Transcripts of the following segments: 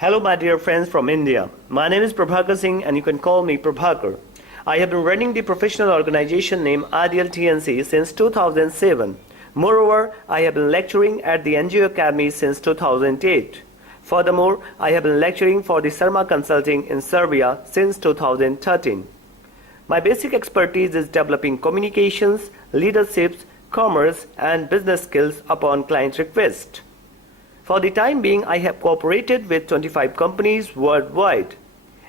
Hello my dear friends from India. My name is Prabhakar Singh and you can call me Prabhakar. I have been running the professional organization named Ideal TNC since 2007. Moreover, I have been lecturing at the NGO Academy since 2008. Furthermore, I have been lecturing for the Sarma Consulting in Serbia since 2013. My basic expertise is developing communications, leaderships, commerce and business skills upon client request. For the time being, I have cooperated with 25 companies worldwide.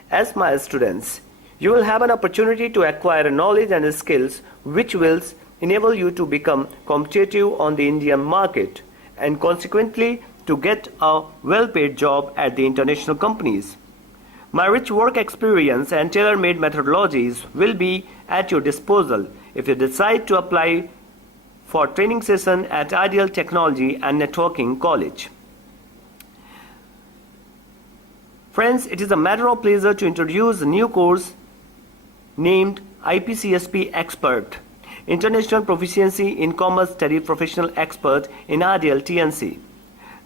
As my students, you will have an opportunity to acquire knowledge and skills which will enable you to become competitive on the Indian market and consequently to get a well-paid job at the international companies. My rich work experience and tailor-made methodologies will be at your disposal if you decide to apply for training session at Ideal Technology and Networking College. Friends, it is a matter of pleasure to introduce a new course named IPCSP Expert, International Proficiency in Commerce Study Professional Expert in Ideal TNC.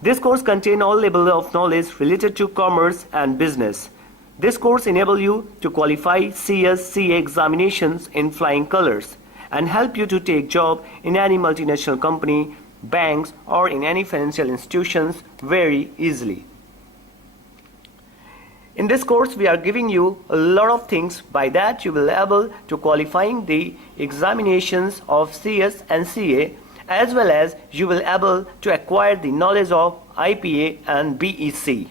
This course contains all levels of knowledge related to commerce and business. This course enables you to qualify CS, CA examinations in flying colors and help you to take job in any multinational company, banks or in any financial institutions very easily. In this course, we are giving you a lot of things. By that, you will be able to qualifying the examinations of CS and CA, as well as you will be able to acquire the knowledge of IPA and BEC.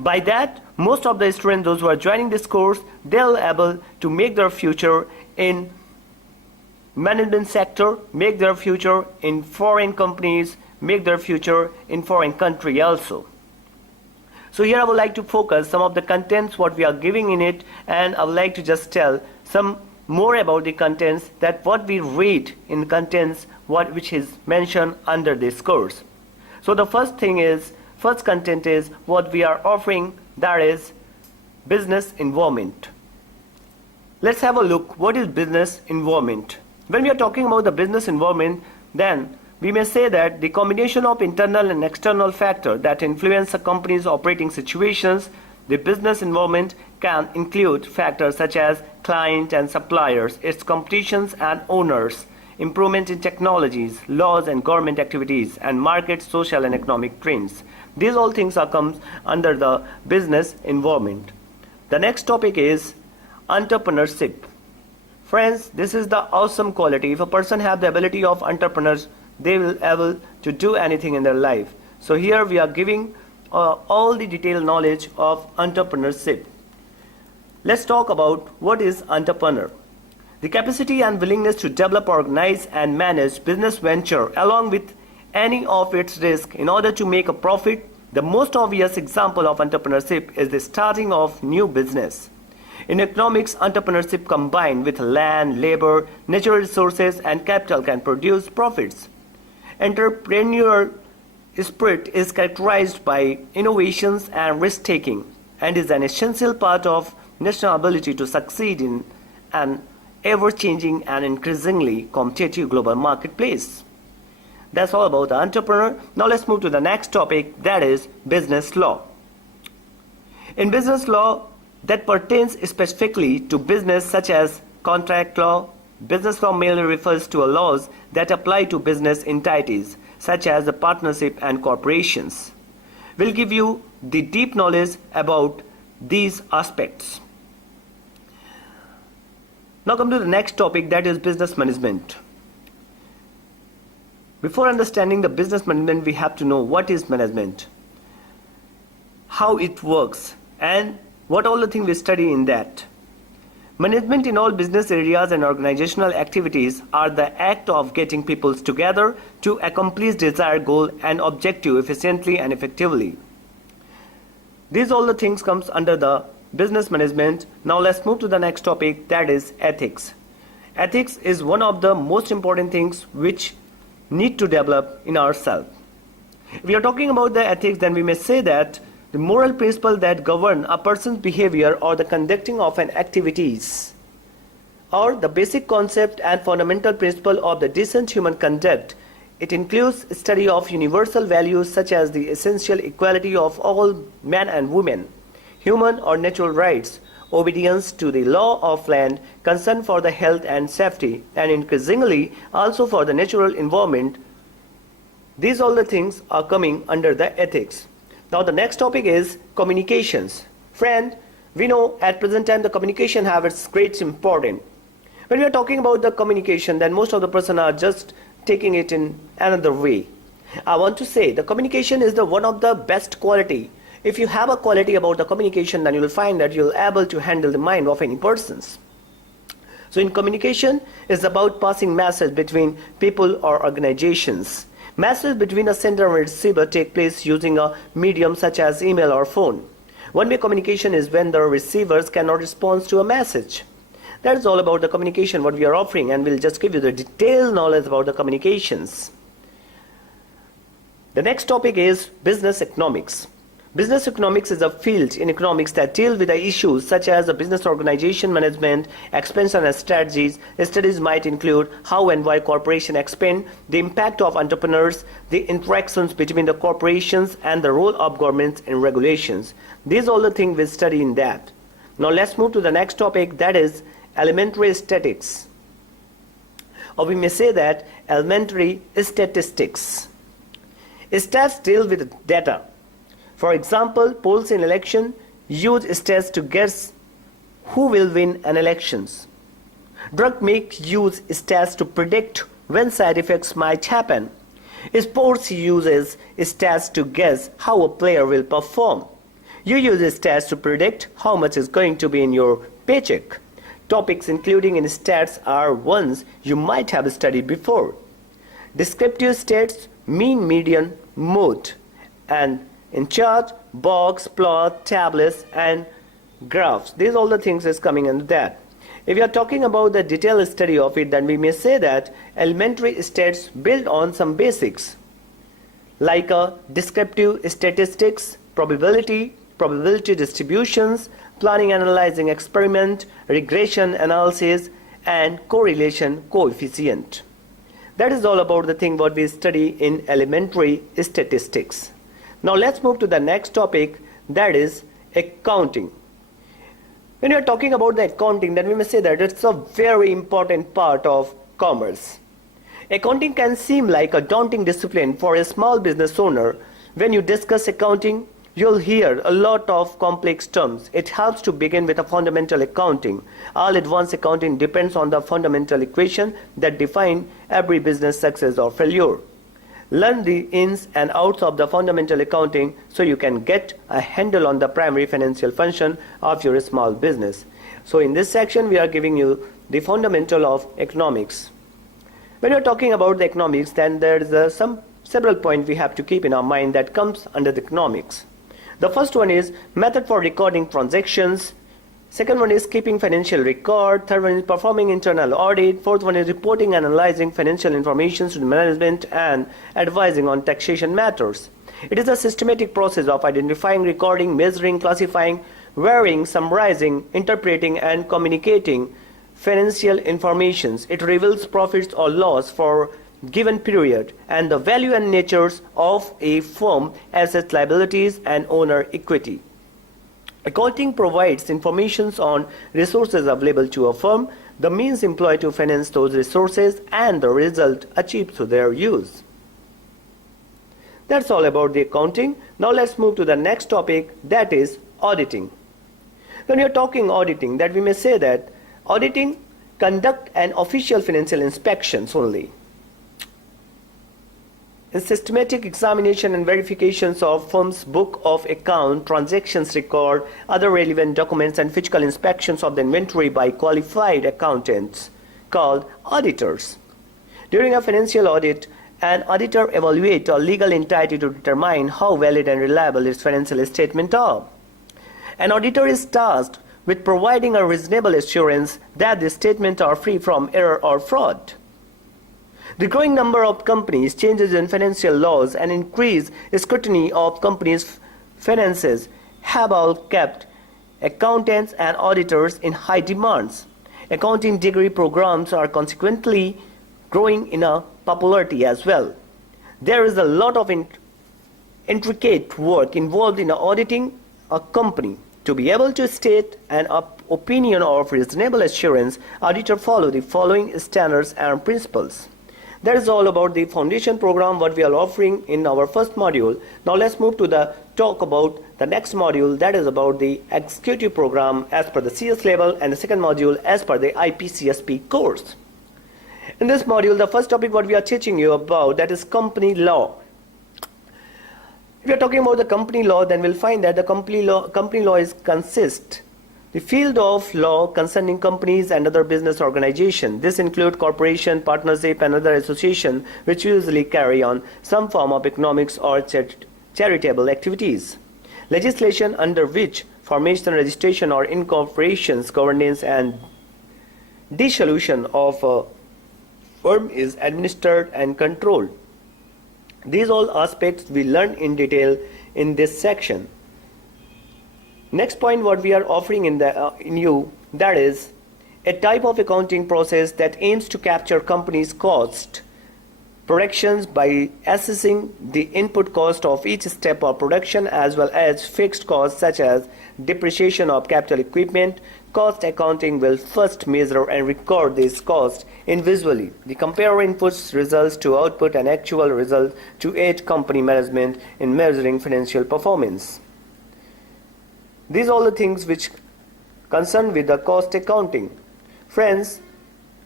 By that, most of the students, those who are joining this course, they'll be able to make their future in management sector, make their future in foreign companies, make their future in foreign country also. So here I would like to focus some of the contents what we are giving in it, and I would like to just tell some more about the contents, that what we read in contents which is mentioned under this course. So the first content is what we are offering, that is business environment. Let's have a look what is business environment. When we are talking about the business environment, then we may say that the combination of internal and external factors that influence a company's operating situations. The business environment can include factors such as client and suppliers, its competitions and owners, improvement in technologies, laws and government activities, and market, social and economic trends. These all things comes under the business environment. The next topic is entrepreneurship. Friends, this is the awesome quality. If a person have the ability of entrepreneurs, they will be able to do anything in their life. So here we are giving all the detailed knowledge of entrepreneurship. Let's talk about what is entrepreneur. The capacity and willingness to develop, organize and manage business venture along with any of its risk in order to make a profit. The most obvious example of entrepreneurship is the starting of new business. In economics, entrepreneurship combined with land, labor, natural resources and capital can produce profits. Entrepreneurial spirit is characterized by innovations and risk-taking and is an essential part of national ability to succeed in an ever-changing and increasingly competitive global marketplace. That's all about the entrepreneur. Now let's move to the next topic, that is business law. In business law that pertains specifically to business such as contract law, business law mainly refers to laws that apply to business entities such as the partnership and corporations. We'll give you the deep knowledge about these aspects. Now come to the next topic, that is business management. Before understanding the business management, we have to know what is management, how it works, and what all the things we study in that. Management in all business areas and organizational activities are the act of getting people together to accomplish desired goal and objective efficiently and effectively. These all the things comes under the business management. Now let's move to the next topic, that is ethics. Ethics is one of the most important things which need to develop in ourselves. If we are talking about the ethics, then we may say that the moral principle that govern a person's behavior or the conducting of an activities, or the basic concept and fundamental principle of the decent human conduct It includes study of universal values such as the essential equality of all men and women, human or natural rights, obedience to the law of land, concern for the health and safety, and increasingly also for the natural environment. These all the things are coming under the ethics. Now the next topic is communications. Friend, we know at present time the communication have its great importance. When we are talking about the communication, then most of the person are just taking it in another way. I want to say the communication is the one of the best quality. If you have a quality about the communication, then you will find that you will able to handle the mind of any persons. So in communication is about passing message between people or organizations. Message between a sender and receiver take place using a medium such as email or phone. One-way communication is when the receivers cannot respond to a message. That is all about the communication what we are offering, and we'll just give you the detailed knowledge about the communications. The next topic is business economics. Business economics is a field in economics that deals with the issues such as the business organization management, expansion and strategies. Studies might include how and why corporations expand, the impact of entrepreneurs, the interactions between the corporations, and the role of governments and regulations. These are all the things we study in that. Now let's move to the next topic, that is elementary statistics. Or we may say that elementary statistics. Stats deal with data. For example, polls in election use stats to guess who will win an elections. Drug makes use stats to predict when side effects might happen. Sports uses stats to guess how a player will perform. You use stats to predict how much is going to be in your paycheck. Topics including in stats are ones you might have studied before. Descriptive stats, mean, median, mode, and in chart, box, plot, tablets, and graphs. These all the things is coming under that. If you are talking about the detailed study of it, then we may say that elementary stats build on some basics like a descriptive statistics, probability distributions, planning analyzing experiment, regression analysis, and correlation coefficient. That is all about the thing what we study in elementary statistics. Now let's move to the next topic, that is accounting. When we are talking about the accounting, then we may say that it's a very important part of commerce. Accounting can seem like a daunting discipline for a small business owner. When you discuss accounting, you'll hear a lot of complex terms. It helps to begin with a fundamental accounting. All advanced accounting depends on the fundamental equation that define every business success or failure. Learn the ins and outs of the fundamental accounting so you can get a handle on the primary financial function of your small business. So in this section we are giving you the fundamental of economics. When you're talking about the economics, then there's several points we have to keep in our mind that comes under the economics. The first one is method for recording transactions. Second one is keeping financial record. Third one is performing internal audit. Fourth one is reporting and analyzing financial information to the management and advising on taxation matters. It is a systematic process of identifying, recording, measuring, classifying, varying, summarizing, interpreting, and communicating financial information. It reveals profits or loss for given period and the value and natures of a firm, assets, liabilities, and owner equity. Accounting provides information on resources available to a firm, the means employed to finance those resources, and the result achieved through their use. That's all about the accounting. Now let's move to the next topic, that is auditing. When you're talking auditing, that we may say that auditing conduct an official financial inspections only. In systematic examination and verifications of firm's book of account, transactions record, other relevant documents, and physical inspections of the inventory by qualified accountants called auditors. During a financial audit, an auditor evaluates a legal entity to determine how valid and reliable its financial statements are. An auditor is tasked with providing a reasonable assurance that the statements are free from error or fraud. The growing number of companies, changes in financial laws, and increased scrutiny of companies' finances have all kept accountants and auditors in high demands. Accounting degree programs are consequently growing in popularity as well. There is a lot of intricate work involved in auditing a company. To be able to state an opinion of reasonable assurance, auditors follow the following standards and principles. That is all about the foundation program what we are offering in our first module. Now let's move to the talk about the next module, that is about the executive program as per the CS level, and the second module as per the IPCSP course. In this module, the first topic what we are teaching you about, that is company law. If we are talking about the company law, then we'll find that the company law is consist the field of law concerning companies and other business organizations. This include corporation, partnership, and other association which usually carry on some form of economics or charitable activities. Legislation under which formation, registration, or incorporations, governance, and dissolution of a firm is administered and controlled. These all aspects we learn in detail in this section. Next point what we are offering in you, that is a type of accounting process that aims to capture companies' cost productions by assessing the input cost of each step of production as well as fixed costs such as depreciation of capital equipment. Cost accounting will first measure and record these costs individually. The compare inputs results to output and actual result to aid company management in measuring financial performance. These are all the things which concern with the cost accounting. Friends,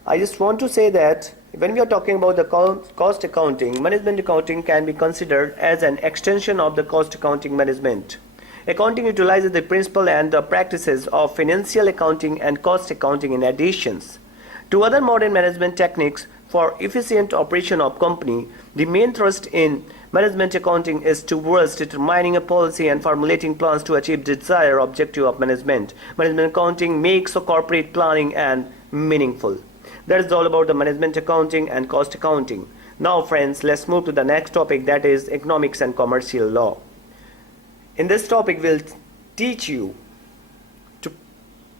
I just want to say that when we are talking about the cost accounting, management accounting can be considered as an extension of the cost accounting management. Accounting utilizes the principle and the practices of financial accounting and cost accounting in additions to other modern management techniques for efficient operation of company. The main thrust in management accounting is towards determining a policy and formulating plans to achieve the desired objective of management. Management accounting makes a corporate planning and meaningful. That is all about the management accounting and cost accounting. Now friends, let's move to the next topic, that is economics and commercial law. In this topic, we'll teach you to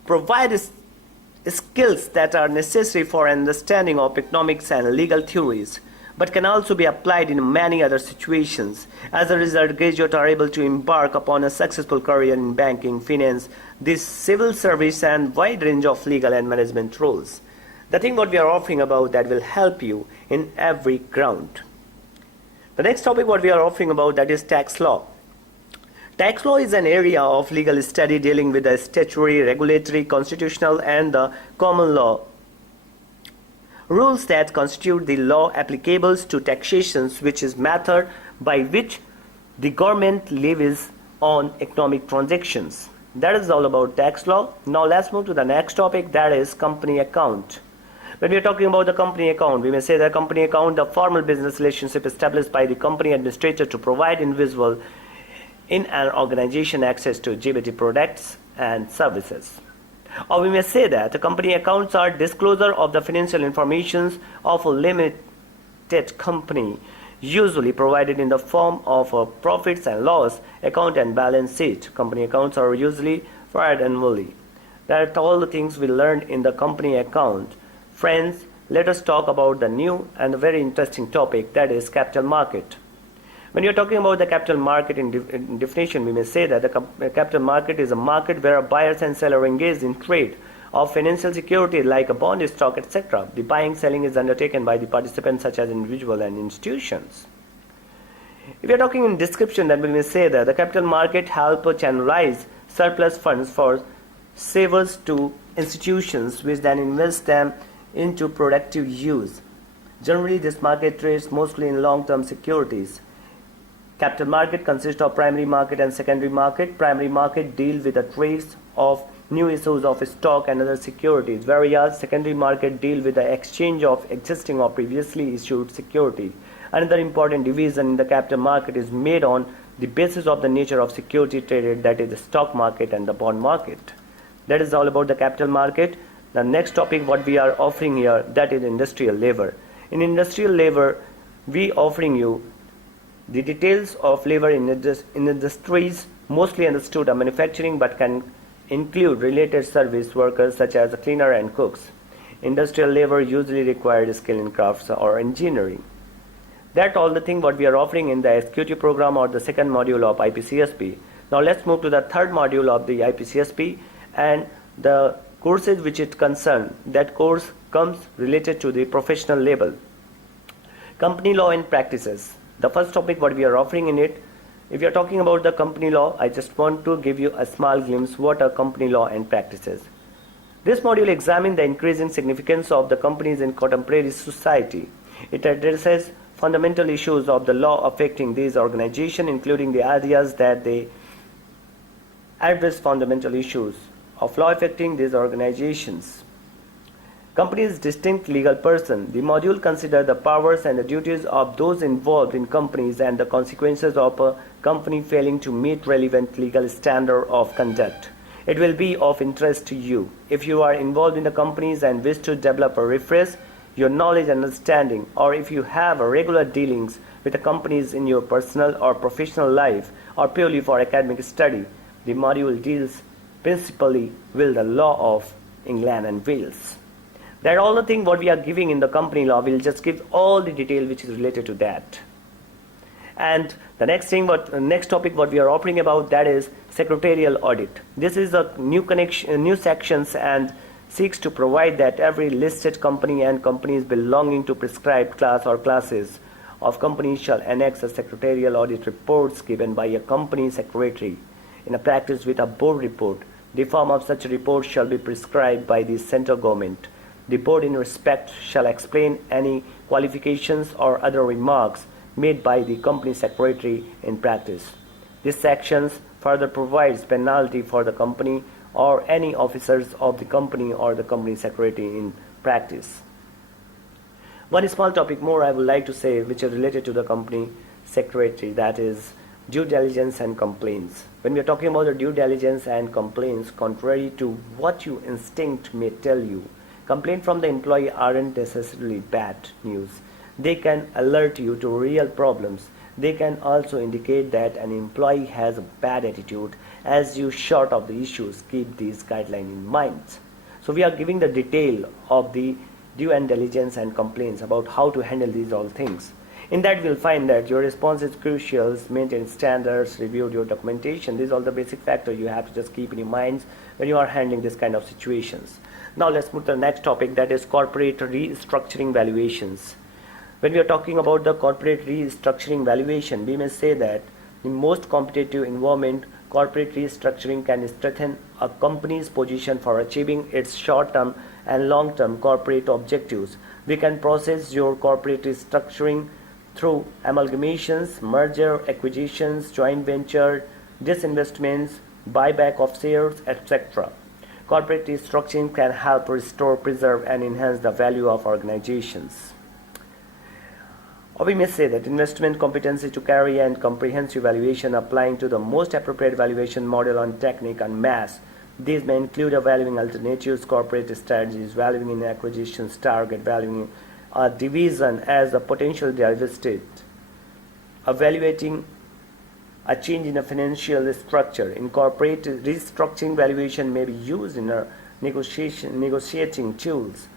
provide skills that are necessary for understanding of economics and legal theories, but can also be applied in many other situations. As a result, graduates are able to embark upon a successful career in banking, finance, the civil service, and wide range of legal and management roles. The thing what we are offering about that will help you in every ground. The next topic what we are offering about, that is tax law. Tax law is an area of legal study dealing with the statutory, regulatory, constitutional, and the common law rules that constitute the law applicable to taxations, which is method by which the government levies on economic transactions. That is all about tax law. Now let's move to the next topic, that is company account. When we are talking about the company account, we may say that company account, the formal business relationship established by the company administrator to provide individual in an organization access to GBT products and services. Or we may say that the company accounts are disclosure of the financial information of a limited company, usually provided in the form of a profits and loss account and balance sheet. Company accounts are usually filed annually. That are all the things we learned in the company account. Friends, let us talk about the new and very interesting topic, that is capital market. When you're talking about the capital market in definition, we may say that the capital market is a market where buyers and sellers engage in trade of financial security like a bond, stock, etc. The buying selling is undertaken by the participants such as individuals and institutions. If you're talking in description, then we may say that the capital market help channelize surplus funds for savers to institutions which then invest them into productive use. Generally, this market trades mostly in long-term securities. Capital market consists of primary market and secondary market. Primary market deals with the trades of new issues of stock and other securities, whereas secondary market deals with the exchange of existing or previously issued security. Another important division in the capital market is made on the basis of the nature of security traded, that is the stock market and the bond market. That is all about the capital market. The next topic what we are offering here, that is industrial labor. In industrial labor, we offering you the details of labor in industries mostly understood are manufacturing but can include related service workers such as cleaner and cooks. Industrial labor usually requires skill in crafts or engineering. That's all the thing what we are offering in the executive program or the second module of IPCSP. Now let's move to the third module of the IPCSP and the courses which it concern. That course comes related to the professional label. Company law and practices. The first topic what we are offering in it. If you are talking about the company law, I just want to give you a small glimpse what are company law and practices. This module examines the increasing significance of the companies in contemporary society. It addresses fundamental issues of the law affecting these organizations, including the ideas that they address fundamental issues of law affecting these organizations. Companies distinct legal person. The module considers the powers and the duties of those involved in companies and the consequences of a company failing to meet relevant legal standard of conduct. It will be of interest to you if you are involved in the companies and wish to develop or refresh your knowledge and understanding, or if you have a regular dealings with the companies in your personal or professional life or purely for academic study. The module deals principally with the law of England and Wales. That all the thing what we are giving in the company law, we'll just give all the detail which is related to that. And the next topic what we are offering about, that is secretarial audit. This is a new sections and seeks to provide that every listed company and companies belonging to prescribed class or classes of companies shall annex a secretarial audit reports given by a company secretary in a practice with a board report. The form of such a report shall be prescribed by the central government. The board in respect shall explain any qualifications or other remarks made by the company secretary in practice. This section further provides penalty for the company or any officers of the company or the company secretary in practice. One small topic more I would like to say which is related to the company secretary, that is due diligence and complaints. When we are talking about the due diligence and complaints, contrary to what your instinct may tell you, complaints from the employee aren't necessarily bad news. They can alert you to real problems. They can also indicate that an employee has a bad attitude. As you sort of the issues, keep these guidelines in mind. So we are giving the detail of the due and diligence and complaints about how to handle these all things. In that we'll find that your response is crucial, maintain standards, review your documentation. These are all the basic factors you have to just keep in your minds when you are handling this kind of situations. Now let's move to the next topic, that is corporate restructuring valuations. When we are talking about the corporate restructuring valuation, we may say that in most competitive environment, corporate restructuring can strengthen a company's position for achieving its short-term and long-term corporate objectives. We can process your corporate restructuring through amalgamations, merger, acquisitions, joint venture, disinvestments, buyback of shares, etc. Corporate restructuring can help restore, preserve, and enhance the value of organizations. Or we may say that investment competency to carry and comprehensive valuation applying to the most appropriate valuation model on technique and mass. These may include evaluating alternatives, corporate strategies, valuing in acquisitions, target valuing a division as a potential divested, evaluating a change in a financial structure. In corporate restructuring, valuation may be used in a negotiating tools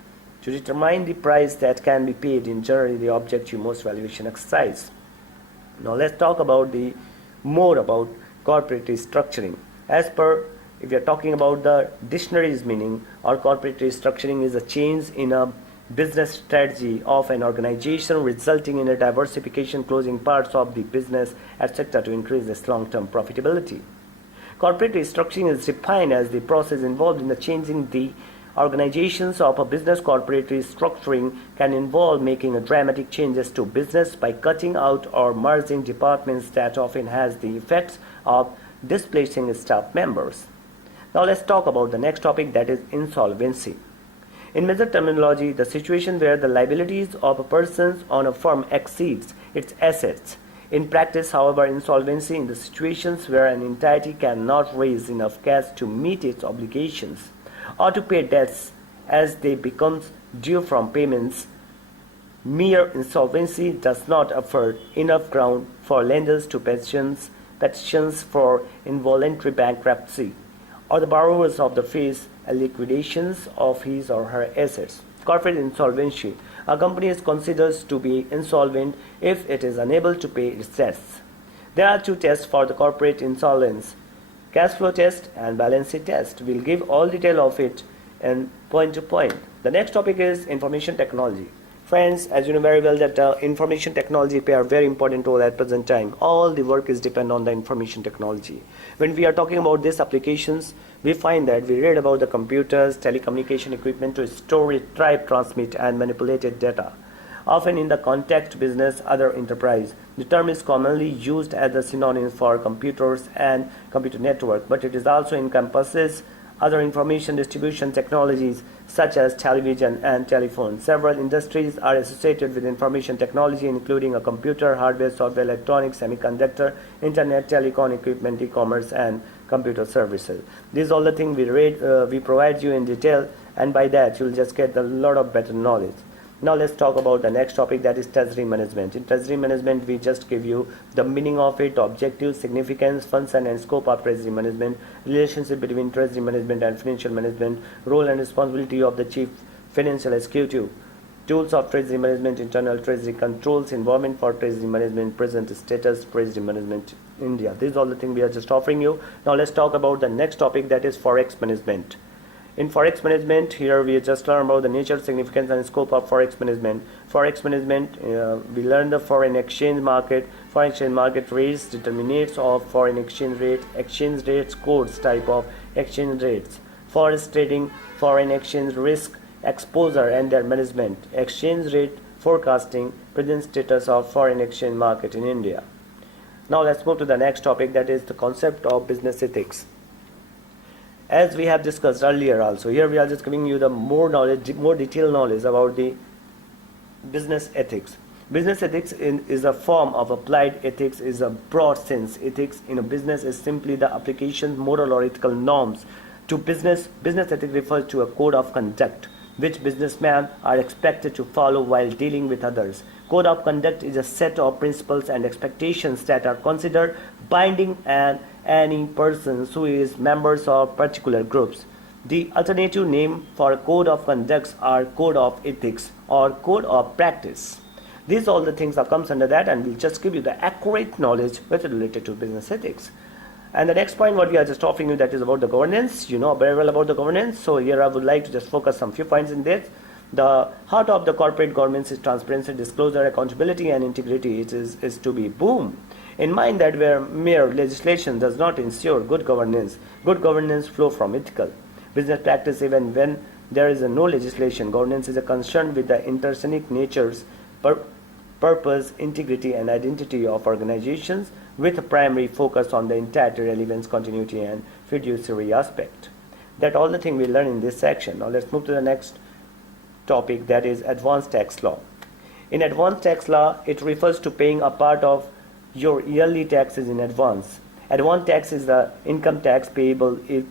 to determine the price that can be paid in generally the objective most valuation exercise. Now let's talk about more about corporate restructuring. As per, if we are talking about the dictionary's meaning, or corporate restructuring is a change in a business strategy of an organization resulting in a diversification, closing parts of the business, etc. to increase its long-term profitability. Corporate restructuring is defined as the process involved in the changing the organizations of a business. Corporate restructuring can involve making a dramatic changes to business by cutting out or merging departments that often has the effects of displacing staff members. Now let's talk about the next topic, that is insolvency. In major terminology, the situation where the liabilities of a person on a firm exceeds its assets. In practice, however, insolvency in the situations where an entity cannot raise enough cash to meet its obligations or to pay debts as they become due from payments. Mere insolvency does not afford enough ground for lenders to petitions for involuntary bankruptcy, or the borrowers of the face a liquidations of his or her assets. Corporate insolvency. A company is considered to be insolvent if it is unable to pay its debts. There are two tests for the corporate insolvency: cash flow test and balance sheet test. We'll give all detail of it and point to point. The next topic is information technology. Friends, as you know very well that information technology play a very important role at present time. All the work is depend on the information technology. When we are talking about these applications, we find that we read about the computers, telecommunication equipment to store, retrieve, transmit and manipulate data. Often in the contact business, other enterprise, the term is commonly used as a synonym for computers and computer network, but it is also encompasses other information distribution technologies such as television and telephone. Several industries are associated with information technology, including a computer, hardware, software, electronics, semiconductor, internet, telecom equipment, e-commerce, and computer services. These are all the things we provide you in detail, and by that you'll just get a lot of better knowledge. Now let's talk about the next topic, that is treasury management. In treasury management, we just give you the meaning of it, objectives, significance, function and scope of treasury management, relationship between treasury management and financial management, role and responsibility of the chief financial executive, tools of treasury management, internal treasury controls, environment for treasury management, present status, treasury management India. These are all the things we are just offering you. Now let's talk about the next topic, that is forex management. In forex management, here we just learn about the nature, significance and scope of forex management. Forex management, we learn the foreign exchange market. Foreign exchange market rates, determinants of foreign exchange rates, codes, type of exchange rates, forex trading, foreign exchange risk, exposure and their management, exchange rate forecasting, present status of foreign exchange market in India. Now let's move to the next topic, that is the concept of business ethics. As we have discussed earlier also, here we are just giving you the more detailed knowledge about the business ethics. Business ethics is a form of applied ethics, is a broad sense. Ethics in a business is simply the application moral or ethical norms to business. Business ethics refers to a code of conduct which businessmen are expected to follow while dealing with others. Code of conduct is a set of principles and expectations that are considered binding and any persons who is members of particular groups. The alternative name for code of conducts are code of ethics or code of practice. These all the things that comes under that, and we'll just give you the accurate knowledge which is related to business ethics. And the next point what we are just offering you, that is about the governance. You know very well about the governance, so here I would like to just focus some few points in this. The heart of the corporate governance is transparency, disclosure, accountability and integrity. It is to be boom. In mind that where mere legislation does not ensure good governance flow from ethical business practice. Even when there is no legislation, governance is a concern with the intrinsic natures, purpose, integrity and identity of organizations, with a primary focus on the entirety, relevance, continuity and fiduciary aspect. That all the thing we learn in this section. Now let's move to the next topic, that is advanced tax law. In advanced tax law, it refers to paying a part of your yearly taxes in advance. Advance tax is the income tax payable if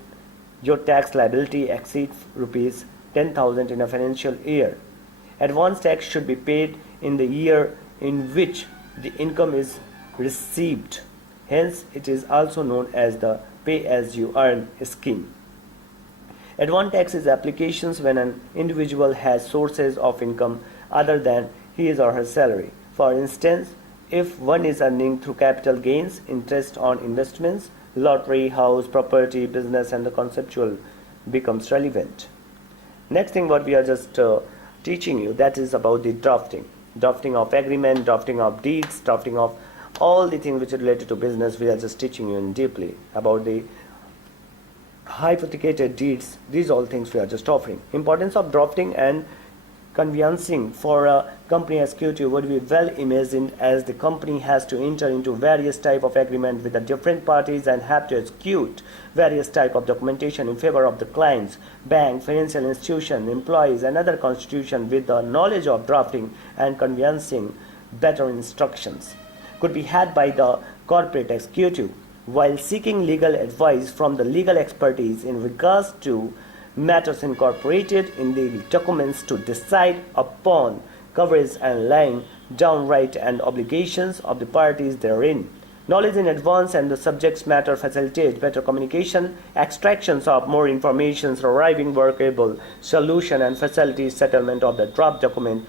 your tax liability exceeds rupees 10,000 in a financial year. Advance tax should be paid in the year in which the income is received. Hence, it is also known as the pay-as-you-earn scheme. Advance tax is applications when an individual has sources of income other than his or her salary. For instance, if one is earning through capital gains, interest on investments, lottery, house, property, business, and the conceptual becomes relevant. Next thing what we are just teaching you, that is about the drafting of agreement, drafting of deeds, drafting of all the things which are related to business. We are just teaching you in deeply about the hypothecated deeds. These all things we are just offering. Importance of drafting and conveyancing for a company executive would be well imagined, as the company has to enter into various type of agreement with the different parties and have to execute various type of documentation in favor of the clients, bank, financial institution, employees and other constitution. With the knowledge of drafting and conveyancing, better instructions could be had by the corporate executive while seeking legal advice from the legal expertise in regards to matters incorporated in the documents to decide upon coverage and laying down rights and obligations of the parties therein. Knowledge in advance and the subject matter facilitate better communication, extractions of more information, arriving workable solution and facilities settlement of the draft document,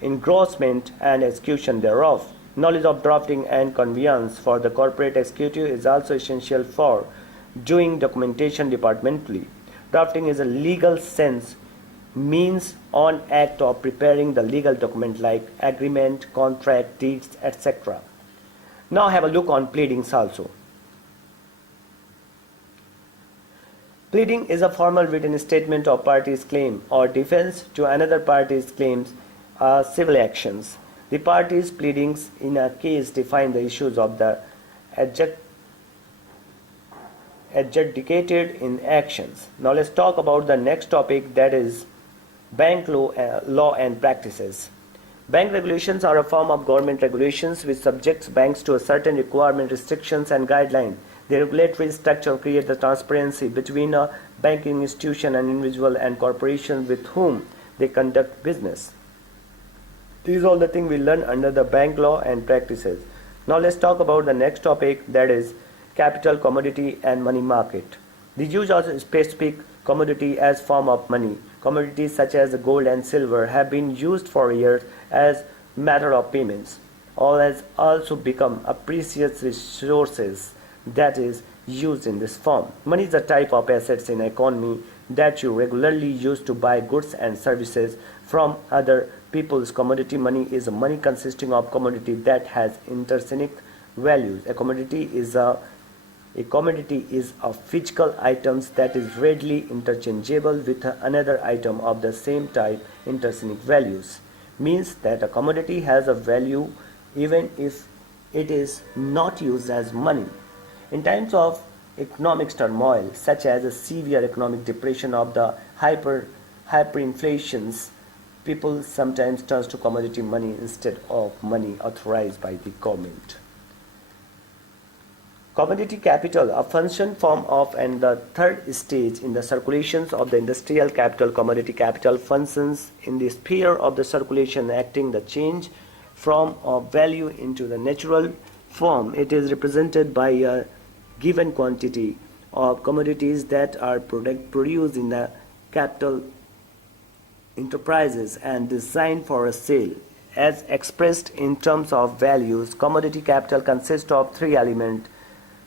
engrossment and execution thereof. Knowledge of drafting and conveyance for the corporate executive is also essential for doing documentation departmentally. Drafting is a legal sense means on act of preparing the legal document like agreement, contract, deeds, etc. Now have a look on pleadings also. Pleading is a formal written statement of party's claim or defense to another party's claims or civil actions. The party's pleadings in a case define the issues of the adjudicated in actions. Now let's talk about the next topic, that is bank law and practices. Bank regulations are a form of government regulations which subjects banks to a certain requirement, restrictions and guidelines. The regulatory structure creates the transparency between a banking institution and individual and corporations with whom they conduct business. These are all the things we learn under the bank law and practices. Now let's talk about the next topic, that is capital, commodity and money market. The use of specific commodity as form of money. Commodities such as gold and silver have been used for years as matter of payments. All has also become a precious resources that is used in this form. Money is a type of assets in economy that you regularly use to buy goods and services from other people's. Commodity money is a money consisting of commodity that has intrinsic values. A commodity is a physical item that is readily interchangeable with another item of the same type. Intrinsic values means that a commodity has a value even if it is not used as money. In times of economic turmoil, such as a severe economic depression of the hyperinflations, people sometimes turn to commodity money instead of money authorized by the government. Commodity capital, a function, form of and the third stage in the circulations of the industrial capital. Commodity capital functions in the sphere of the circulation, acting the change from of value into the natural form. It is represented by a given quantity of commodities that are produced in the capital enterprises and designed for a sale. As expressed in terms of values, commodity capital consists of three elements: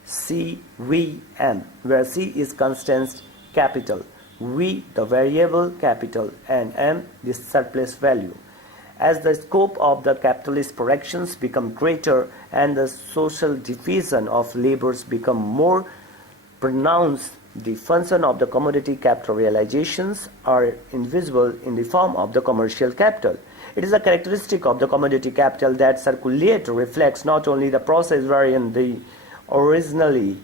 C, V, M, where C is constant capital, V the variable capital, and M the surplus value. As the scope of the capitalist productions become greater and the social division of labors become more pronounced, the function of the commodity capital realizations are invisible in the form of the commercial capital. It is a characteristic of the commodity capital that circulate reflects not only the process wherein the originally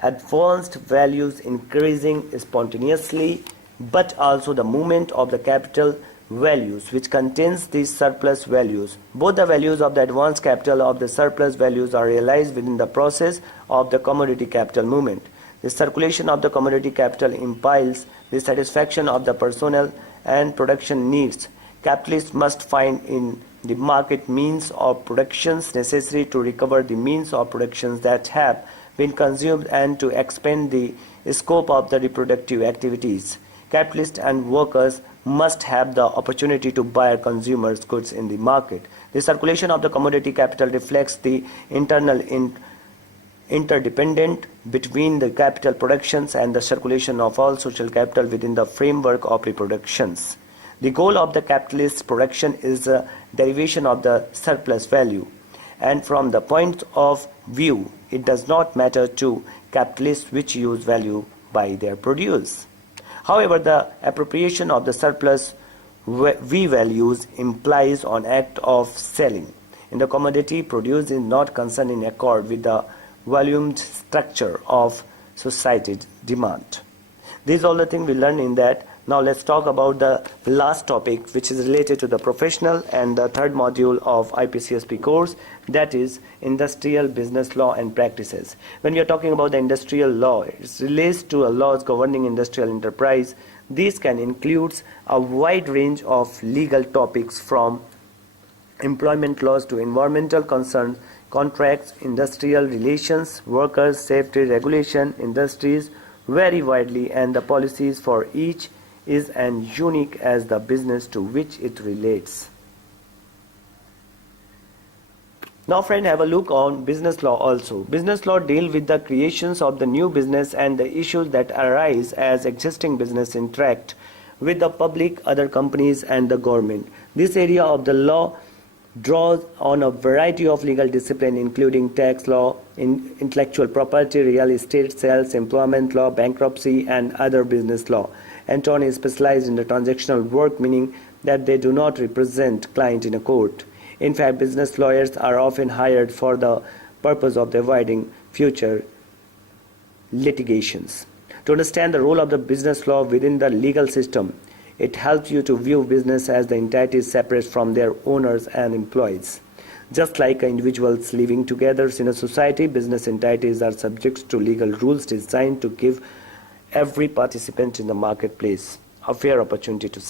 advanced values increasing spontaneously, but also the movement of the capital values which contains these surplus values. Both the values of the advanced capital of the surplus values are realized within the process of the commodity capital movement. The circulation of the commodity capital implies the satisfaction of the personnel and production needs. Capitalists must find in the market means of productions necessary to recover the means of productions that have been consumed and to expand the scope of the reproductive activities. Capitalists and workers must have the opportunity to buy consumers' goods in the market. The circulation of the commodity capital reflects the internal interdependent between the capital productions and the circulation of all social capital within the framework of reproductions. The goal of the capitalist production is the derivation of the surplus value, and from the point of view, it does not matter to capitalists which use value by their produce. However, the appropriation of the surplus V values implies an act of selling. In the commodity produced is not concerned in accord with the volume structure of society demand. These are all the things we learn in that. Now let's talk about the last topic, which is related to the professional and the third module of IPCSP course, that is industrial business law and practices. When we are talking about the industrial law, it relates to laws governing industrial enterprise. These can include a wide range of legal topics from employment laws to environmental concerns, contracts, industrial relations, workers' safety regulation, industries vary widely and the policies for each is as unique as the business to which it relates. Now friend, have a look on business law also. Business law deal with the creations of the new business and the issues that arise as existing business interact with the public, other companies and the government. This area of the law draws on a variety of legal discipline including tax law, intellectual property, real estate sales, employment law, bankruptcy and other business law. Attorneys specialize in the transactional work, meaning that they do not represent client in a court. In fact, business lawyers are often hired for the purpose of avoiding future litigations. To understand the role of the business law within the legal system, it helps you to view business as the entities separate from their owners and employees. Just like individuals living together in a society, business entities are subject to legal rules designed to give every participant in the marketplace a fair opportunity to